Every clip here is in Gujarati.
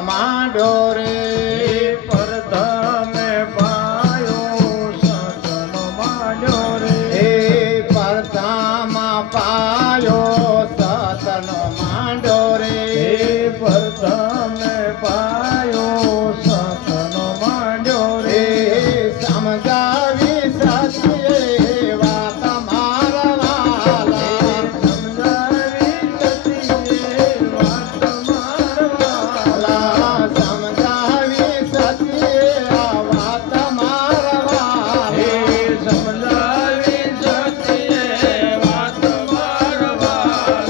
માંડો રે પ્રથમે પાયો સતનો માંડો રે પ્રથમ પાયો સતનો માંડો રે પ્રથમે પાયો સતનો માંડો રે સમજાવી સતીએ વાત મારા વાલા સમજાવી સતીએ વાત મારા સમજાવી સતીએ વાત મારા સમજાવી સતીએ વાત મારા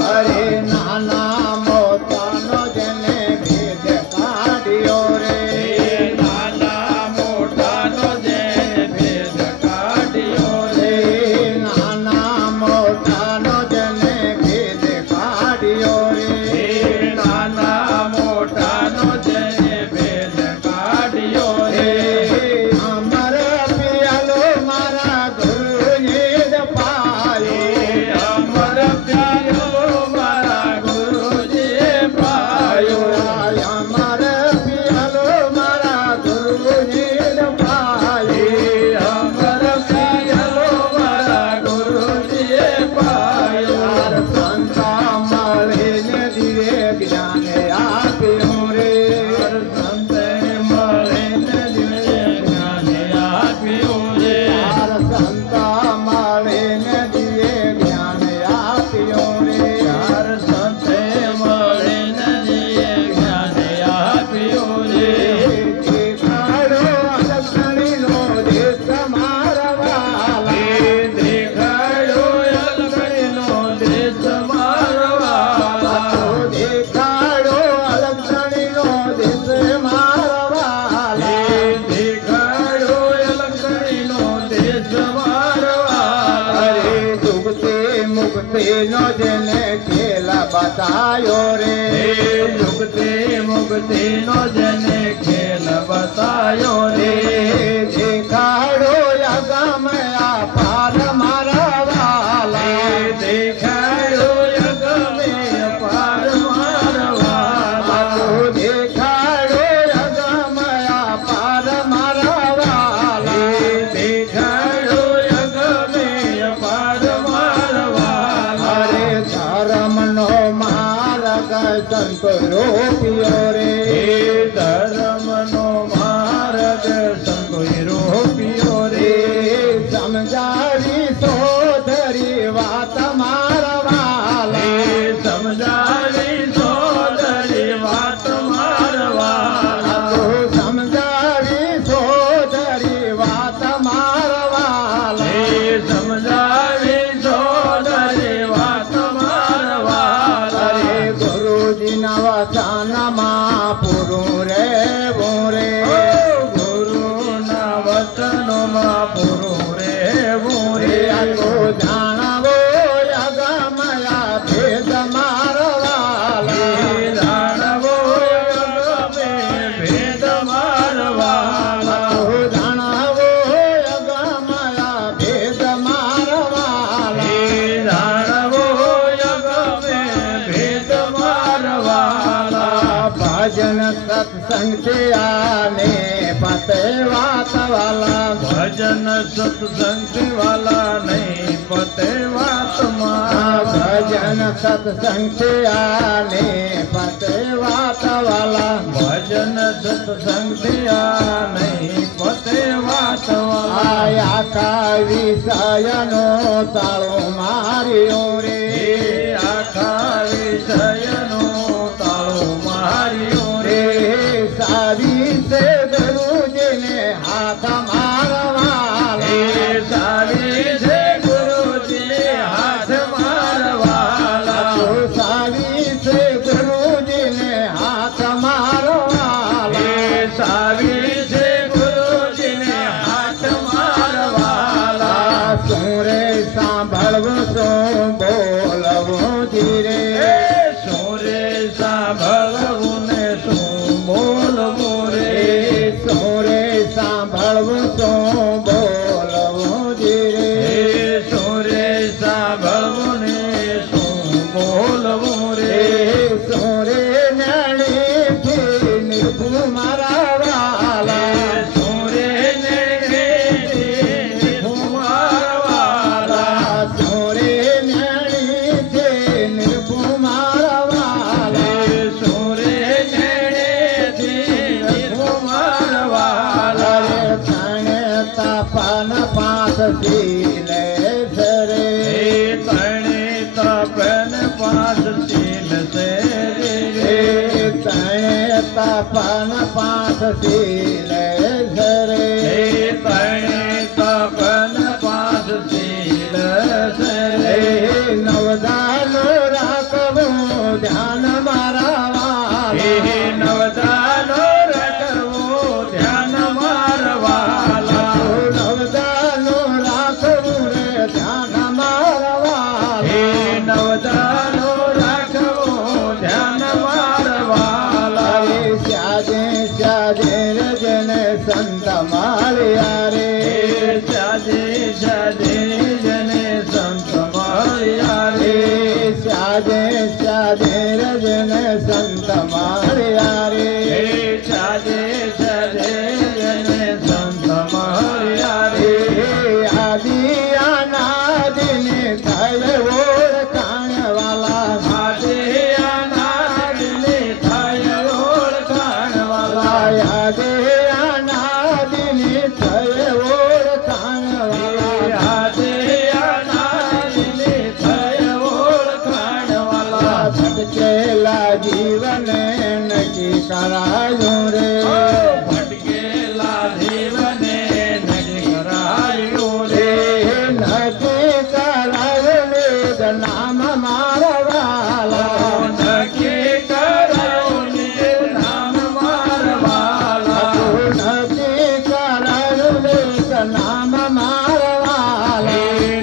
અરે નાના મોટાનો જેને ભેદ કાઢ્યો રે નાના મોટાનો જેને ભેદ કાઢ્યો રે નાના મોટાનો જેને ભેદ કાઢ્યો રે નાના મોટાનો જેને ભેદ કાઢ્યો રે અમર પ્યાલો મારા ગુરુજી જ પાયો અમર પ્યાલો મારા ગુરુજી પાયો અમર પ્યાલો મારા ગુરુજી જ પાયો અમર પ્યાલો મારા ગુરુજી પાયો સંતા મળીને દિવે જ્ઞાન આપ્યું રે સંતે મળીને દિવે જ્ઞાન આપ્યું રે સંતા મળીને દિવે જ્ઞાન આપ્યું રે સંતે મળીને દિવે જ્ઞાન આપ્યું રે દેખાડો અલગણીનો દેશ મારા વાલા દેખાડો અલગણીનો દેશ મારા વાલા દેખાડો અલગણીનો દેશ મારા વાલા દેખાડો અલગણીનો દેશ મારા વાલા અરે જુગતે મુક્તિનો જેને ખેલ બતાયો રે જુગતે મુક્તિનો જેને ખેલ બતાયો રે દેખાડો અગમ પાર મારા વાલા દેખાડો અગમ પાર મારા વાલા દેખાડો અગમ પાર મારા વાલા દેખાડો અગમ પાર મારા વાલા અરે ધર્મનો માર્ગ સંત રોપ્યો રે ધર્મનો માર્ગ સંત રોપ્યો રે સમજાવી સોધરી વાત મારા વાલા સમજાવી સોધરી વાત મારા વાલા સમજાવી સોધરી વાત મારા વાલા સમજાવી સોધરી વાત મારા વાલા અરે ગુરુજીના વચનમાં પૂરું રહેવું રે ગુરુના વચનોમાં પૂરું રહેવું રે આખો જાણવો અગમયા ભેદ મારા વાલા જાણવો અગમે ભેદ મારા વાલા જાણવો અગમયા ભેદ મારા વાલા જાણવો અગમે ભેદ મારા વાલા ભજન સત્સંગ છે આને પતે વાત વાલા ભજન સત્સંગ વાલા નહીં પતે વાતમાં ભજન સત્સંગ છે આને પતે વાત વાલા ભજન સત્સંગ છે આ નહીં પતે વાત વાલા આખા વિષયનો તાળો માર્યો રે આખા વિષયનો તાળો માર્યો રે સારી છે ગુરુજીને હાથ મારા વાલા સારી છે ગુરુજીને હાથ મારા વાલા સારી છે ગુરુજીને હાથ મારા વાલા સારી છે ગુરુજીને હાથ મારા વાલા સુરે સાંભળવું શું બોલ તપન પાંચ શીલ સરે તણે તપન પાંચ શીલ સરે નવદાનો રાખવું ધ્યાન મારા વાલા નવદાનો રાખવું ધ્યાન મારા વાલા નવદાનો રાખવું રે ધ્યાન મારા વાલા નવદાનો રાખવું ધ્યાન મારા વાલા સ્યાજે સ્યાજે રજને સંત માળિયા રે સ્યાજે સ્યાજે જને સંત માળિયા રે સ્યાજે સ્યાજે રજને સંત માળિયા રે સ્યાજે સ્યાજે જને સંત માળિયા રે આદિ અનાદિને થાય ઓળખાણ વાલા આદિ અનાદિને થાય ઓળખાણ વાલા આદિ અનાદિને થાય ઓળખાણ વાલા આદિ અનાદિને થાય ઓળખાણ વાલા ભટકેલા જીવને નક્કી કરાયું રે ભટકેલા જીવને નક્કી કરાયું રે નક્કી કરાયું વેદ નામ મારા વાલા નક્કી કરાયું વેદ નામ મારા વાલા નક્કી કરાયું વેદ નામ મારા વાલા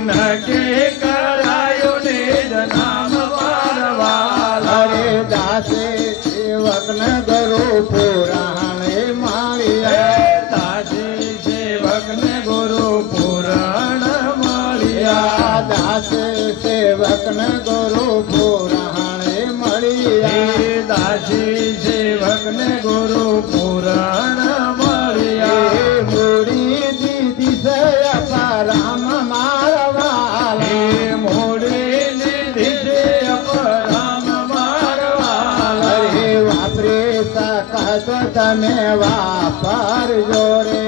નક્કી કરાયું વેદ નામ મારા વાલા રે દાસે સેવકને ગરુ પુરાણે માળિયા દાસે સેવકને ગુરુ પુરાણ મળ્યા દાસે સેવકને ગુરુ પુરાણે મળ્યા દાસી સેવકને ગુરુ પુરાણ મળ્યા મૂડી દીધી છે અપરામ મારા વાલા મૂડી દીધી છે અપરામ મારા વાલા રે વાપરી શકાતો તમે વાપરજો રે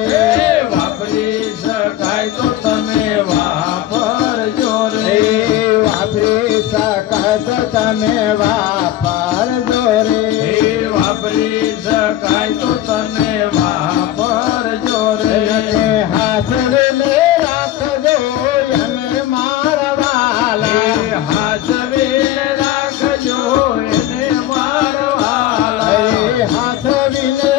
વાપરી શકાય તો તમે વાપરજો રે વાપરી શકાય તો તમે વાપરજો રે વાપરી શકાય તો તમે વાપરજો રે હાથને રાખજો એને મારા વાલા હાથને રાખજો એને મારા વાલા હાથવીને